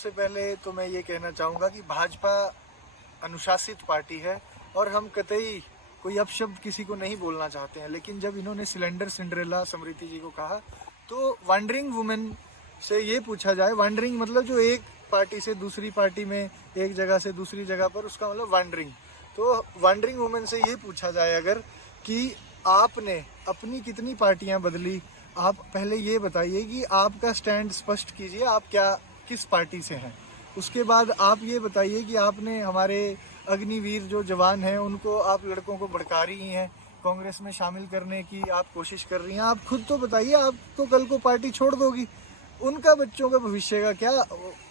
सबसे पहले तो मैं ये कहना चाहूँगा कि भाजपा अनुशासित पार्टी है और हम कतई कोई अपशब्द किसी को नहीं बोलना चाहते हैं, लेकिन जब इन्होंने सिलेंडर सिंड्रेला स्मृति जी को कहा तो वांडरिंग वुमेन से ये पूछा जाए, वांडरिंग मतलब जो एक पार्टी से दूसरी पार्टी में, एक जगह से दूसरी जगह पर, उसका मतलब वांडरिंग। तो वांडरिंग वुमेन से ये पूछा जाए अगर कि आपने अपनी कितनी पार्टियां बदली, आप पहले ये बताइए कि आपका स्टैंड स्पष्ट कीजिए, आप क्या किस पार्टी से हैं। उसके बाद आप ये बताइए कि आपने हमारे अग्निवीर जो जवान हैं उनको आप लड़कों को भड़का रही हैं, कांग्रेस में शामिल करने की आप कोशिश कर रही हैं। आप खुद तो बताइए, आप तो कल को पार्टी छोड़ दोगी, उनका बच्चों का भविष्य का क्या?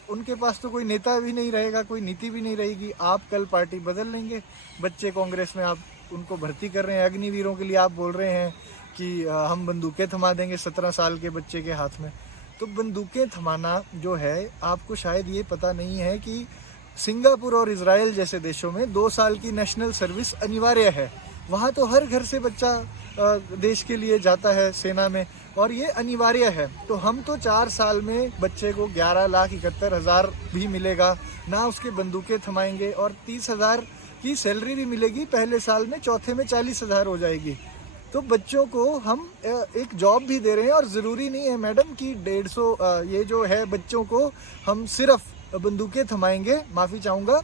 उनके पास तो कोई नेता भी नहीं रहेगा, कोई नीति भी नहीं रहेगी। आप कल पार्टी बदल लेंगे, बच्चे कांग्रेस में आप उनको भर्ती कर रहे हैं। अग्निवीरों के लिए आप बोल रहे हैं कि हम बंदूकें थमा देंगे 17 साल के बच्चे के हाथ में। तो बंदूकें थमाना जो है, आपको शायद ये पता नहीं है कि सिंगापुर और इजराइल जैसे देशों में 2 साल की नेशनल सर्विस अनिवार्य है। वहाँ तो हर घर से बच्चा देश के लिए जाता है सेना में, और ये अनिवार्य है। तो हम तो 4 साल में बच्चे को 11,71,000 भी मिलेगा ना, उसके बंदूकें थमाएंगे, और 30,000 की सैलरी भी मिलेगी पहले साल में, चौथे में 40,000 हो जाएगी। तो बच्चों को हम एक जॉब भी दे रहे हैं, और ज़रूरी नहीं है मैडम कि 150 ये जो है बच्चों को हम सिर्फ बंदूकें थमाएंगे, माफ़ी चाहूँगा,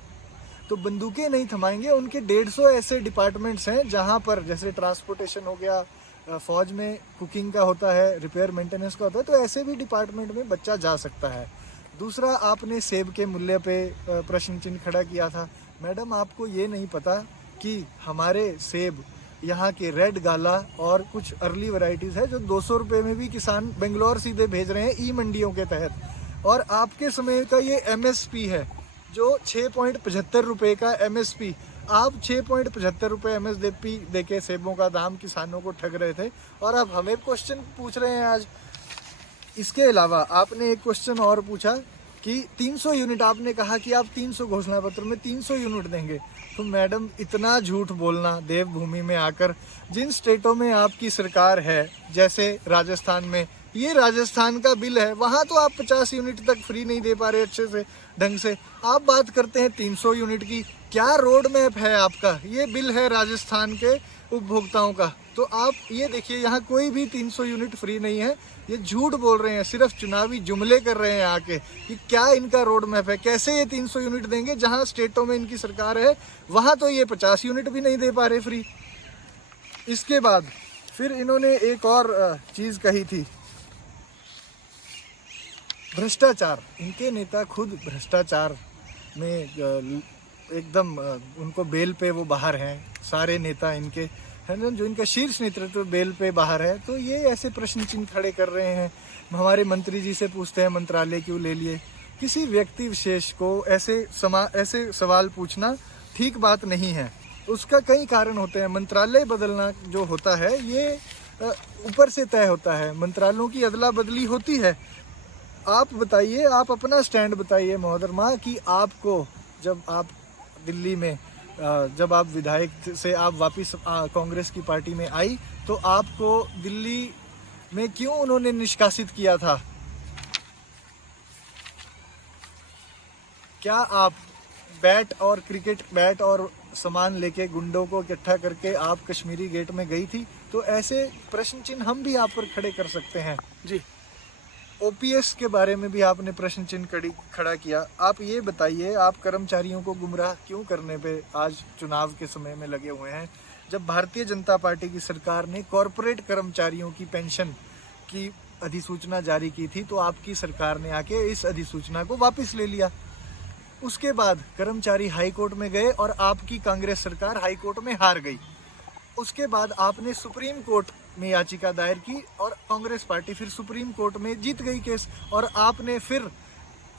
तो बंदूकें नहीं थमाएंगे। उनके 150 ऐसे डिपार्टमेंट्स हैं जहाँ पर, जैसे ट्रांसपोर्टेशन हो गया, फौज में कुकिंग का होता है, रिपेयर मेंटेनेंस का होता है, तो ऐसे भी डिपार्टमेंट में बच्चा जा सकता है। दूसरा, आपने सेब के मूल्य पे प्रश्न चिन्ह खड़ा किया था। मैडम, आपको ये नहीं पता कि हमारे सेब यहाँ के रेड गाला और कुछ अर्ली वैरायटीज़ है जो 200 रुपये में भी किसान बेंगलोर सीधे भेज रहे हैं ई मंडियों के तहत, और आपके समय का ये MSP है जो 6.75 रुपये का MSP, आप 6.75 रुपये MSP देके सेबों का दाम किसानों को ठग रहे थे, और अब हमें क्वेश्चन पूछ रहे हैं आज। इसके अलावा आपने एक क्वेश्चन और पूछा कि 300 यूनिट, आपने कहा कि आप 300 घोषणा पत्र में 300 यूनिट देंगे। तो मैडम, इतना झूठ बोलना देवभूमि में आकर, जिन स्टेटों में आपकी सरकार है, जैसे राजस्थान में, ये राजस्थान का बिल है, वहाँ तो आप 50 यूनिट तक फ्री नहीं दे पा रहे अच्छे से ढंग से, आप बात करते हैं 300 यूनिट की। क्या रोड मैप है आपका? ये बिल है राजस्थान के उपभोक्ताओं का, तो आप ये देखिए, यहाँ कोई भी 300 यूनिट फ्री नहीं है। ये झूठ बोल रहे हैं, सिर्फ चुनावी जुमले कर रहे हैं आके कि क्या इनका रोड मैप है, कैसे ये 300 यूनिट देंगे जहाँ स्टेटों में इनकी सरकार है, वहाँ तो ये 50 यूनिट भी नहीं दे पा रहे फ्री। इसके बाद फिर इन्होंने एक और चीज़ कही थी, भ्रष्टाचार। इनके नेता खुद भ्रष्टाचार में एकदम उनको बेल पे वो बाहर हैं, सारे नेता इनके है ना, जो इनका शीर्ष नेतृत्व बेल पे बाहर है। तो ये ऐसे प्रश्न चिन्ह खड़े कर रहे हैं। हमारे मंत्री जी से पूछते हैं मंत्रालय क्यों ले लिए। किसी व्यक्ति विशेष को ऐसे सवाल पूछना ठीक बात नहीं है, उसका कई कारण होते हैं। मंत्रालय बदलना जो होता है ये ऊपर से तय होता है, मंत्रालयों की अदला बदली होती है। आप बताइए, आप अपना स्टैंड बताइए मोहतरमा, कि आपको जब आप दिल्ली में जब आप विधायक से आप वापस कांग्रेस की पार्टी में आई, तो आपको दिल्ली में क्यों उन्होंने निष्कासित किया था? क्या आप बैट और क्रिकेट बैट और सामान लेके गुंडों को इकट्ठा करके आप कश्मीरी गेट में गई थी? तो ऐसे प्रश्न चिन्ह हम भी आप पर खड़े कर सकते हैं जी। OPS के बारे में भी आपने प्रश्न चिन्ह खड़ा किया। आप ये बताइए, आप कर्मचारियों को गुमराह क्यों करने पे आज चुनाव के समय में लगे हुए हैं? जब भारतीय जनता पार्टी की सरकार ने कॉरपोरेट कर्मचारियों की पेंशन की अधिसूचना जारी की थी, तो आपकी सरकार ने आके इस अधिसूचना को वापस ले लिया। उसके बाद कर्मचारी हाई कोर्ट में गए और आपकी कांग्रेस सरकार हाई कोर्ट में हार गई। उसके बाद आपने सुप्रीम कोर्ट में याचिका दायर की और कांग्रेस पार्टी फिर सुप्रीम कोर्ट में जीत गई केस, और आपने फिर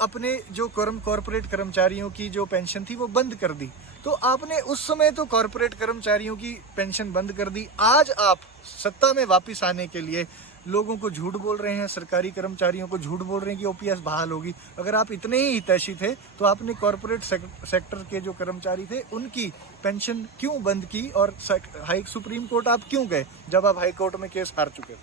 अपने जो कॉरपोरेट कर्मचारियों की जो पेंशन थी वो बंद कर दी। तो आपने उस समय तो कॉरपोरेट कर्मचारियों की पेंशन बंद कर दी। आज आप सत्ता में वापस आने के लिए लोगों को झूठ बोल रहे हैं, सरकारी कर्मचारियों को झूठ बोल रहे हैं कि OPS बहाल होगी। अगर आप इतने ही हितैषी थे तो आपने कॉरपोरेट सेक्टर के जो कर्मचारी थे उनकी पेंशन क्यों बंद की, और सुप्रीम कोर्ट आप क्यों गए जब आप हाई कोर्ट में केस हार चुके थे?